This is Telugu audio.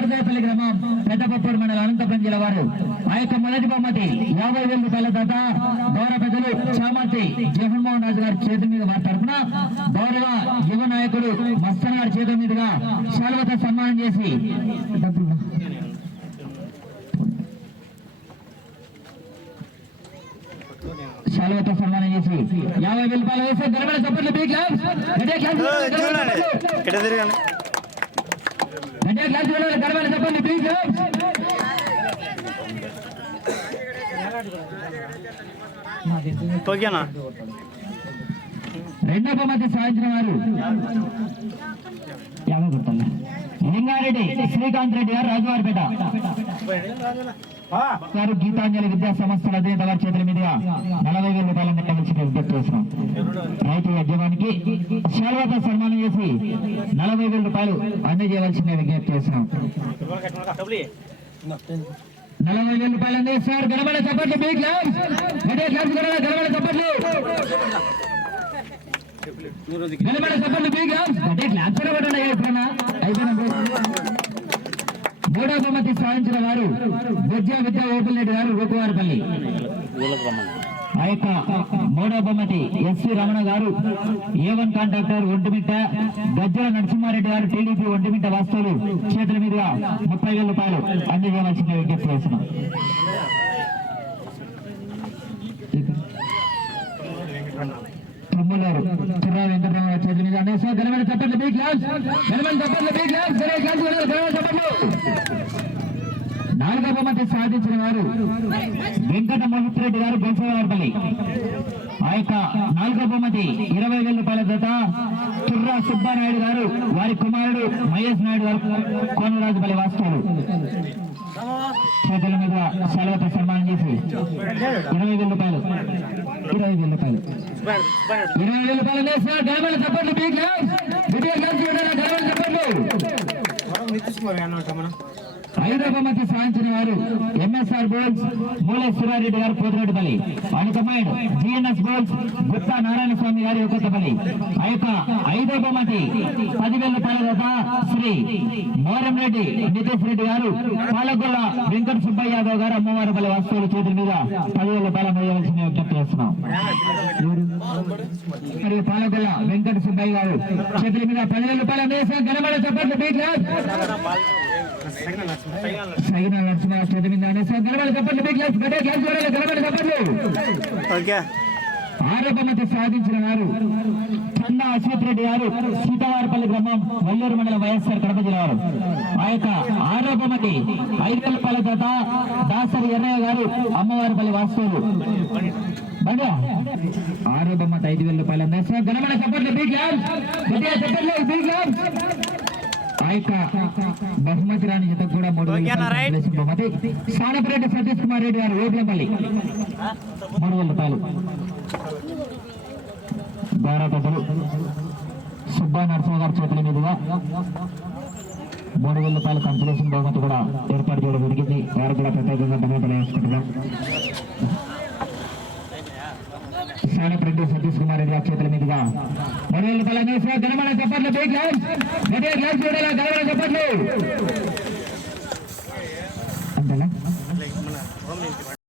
వరదాయపల్లి గ్రామం పెద్దపప్పూరు మండలం అనంతపురం జిల్లా వారు. ఆ యొక్క మొదటి బహుమతి యాభై వేల రూపాయల దాత గౌరవ పెద్దలు చామర్తి జగన్మోహన్ రాజు గారి చేతి మీద వారి తరఫున గౌరవ యువ నాయకుడు మస్తన్ గారి చేతుల మీదుగా శాలువతో సన్మానం చేసి డబ్బులు శాలువతో సన్మానం చేసి యాభై వేల రూపాయలు వేసి గడబడ చప్పట్లు బీ క్లాస్ గడ్డే క్లాస్ గడబడ చప్పట్లు బీ క్లాస్ ఓకేనా రెండో బహుమతి సాధించిన వారు యాభై లింగారెడ్డి శ్రీకాంత్ రెడ్డి గారు రాజువారిపేట గారు గీతాంజలి విద్యా సంస్థల అధినేత వారి చేతుల మీదుగా నలభై వేల రూపాయల కలిసి విజ్ఞప్తి చేస్తున్నాం రైతు యజమానికి శాల్వత సన్మానం చేసి నలభై వేల రూపాయలు అందజేయవలసిన విజ్ఞప్తి చేస్తున్నాం నలభై వేల రూపాయలు అందిస్తారు గడబడ చప్పట్లు మీ క్లాస్ గడే క్లాస్ గడబడ చప్పట్లు. గడబడ చప్పట్లు మీ క్లాస్ గడే క్లాస్ సంబంధించిన వారు విద్యా విద్యా ఓపెన్ రెడ్డి గారు రూపవారిపల్లి ఆ యొక్క మూడో బహుమతి ఎస్వి రమణ గారు A one contractor Vontimitta Gajjala Narasimhareddy గారు టీడీపీ ఒంటిమిట్ట వస్తువులు చేతుల మీదుగా ముప్పై వేల రూపాయలు అందజేయవలసిన విజ్ఞప్తి చేస్తున్నాం. తుమ్మలూరు తుర్రా వెంకటరామ చేతుల మీద అనే సార్ చప్పట్లు బీ క్లాస్ గణమైన చప్పట్లు బీ క్లాస్ గణే చప్పట్లు. నాలుగో బహుమతి సాధించిన వారు వెంకట మోహిత్ గారు బొంసవారిపల్లి ఆ యొక్క నాలుగో బహుమతి ఇరవై వేల రూపాయల జత తుర్రా సుబ్బానాయుడు గారు వారి కుమారుడు మహేష్ నాయుడు గారు కోనరాజుపల్లి వాస్తువులు చేతుల మీద సెలవుతో సన్మానం చేసి ఇరవై వేల రూపాయలు ఇరవై వేల రూపాయలు. ఇరవై వేల రూపాయలు వేసిన గడవల చప్పట్లు బీ క్లాస్ క్లాస్ సాధించిన వారు ఎంఎస్ఆర్ గోల్స్ మూల సురారెడ్డి గారు పోతిరెడ్డిపల్లి వారి కమాండ్ జిఎన్ఎస్ గోల్స్ గుత్తా నారాయణ స్వామి గారి కొత్తపల్లి ఆ యొక్క ఐదో పదివేల రూపాయల శ్రీ మోరం రెడ్డి నితేష్ రెడ్డి గారు పాలకొల్ల వెంకట సుబ్బయ్య యాదవ్ గారు అమ్మవారిపల్లి వస్తువుల చేతుల మీద పదివేల రూపాయలు వేయవలసిన విజ్ఞప్తి చేస్తున్నాం. పాలగొల్ల పాలకొల్ల వెంకట సుబ్బయ్య గారు చేతుల మీద పదివేల రూపాయలు వేసిన గణమల చెప్పండి సైన నరసింహ చేతి మీద అనేసి గణమల చెప్పండి మీ క్లాస్ గడే క్లాస్ గడే గడబడి చెప్పండి ఓకే. ఆరోపమతి సాధించిన వారు చందా అశ్వత్ రెడ్డి గారు సీతావారిపల్లి గ్రామం వల్లూరు మండలం వైఎస్ఆర్ కడప జిల్లా వారు. ఆ యొక్క ఆరోపణకి ఐదల్పల్లి వేల దాసరి ఎర్రయ్య గారు అమ్మవారిపల్లి వాస్తువులు. ఆరోపణ ఐదు వేల రూపాయలు అందిస్తారు గణమల చెప్పండి బీ క్లాస్ గట్టిగా చెప్పండి బీ క్లాస్ ఆ యొక్క బహుమతి రాని జత కూడా మూడు బహుమతి సానపరెడ్డి సతీష్ కుమార్ రెడ్డి గారు ఓట్లపల్లి మూడు వేల రూపాయలు. భారతలు సుబ్బా నరసింహ గారి చేతుల మీదుగా మూడు వేల రూపాయల కన్సలేషన్ బహుమతి కూడా ఏర్పాటు చేయడం జరిగింది. వారు కూడా ప్రత్యేకంగా ధన్యవాదాలు వేసుకుంటున్నాం సానపరెడ్డి సతీష్ కుమార్ రెడ్డి గారి చేతుల మీదుగా. మరో వేల రూపాయలు అనేసి గణమణ చప్పట్లు బీ చూడాలి చప్పట్లు.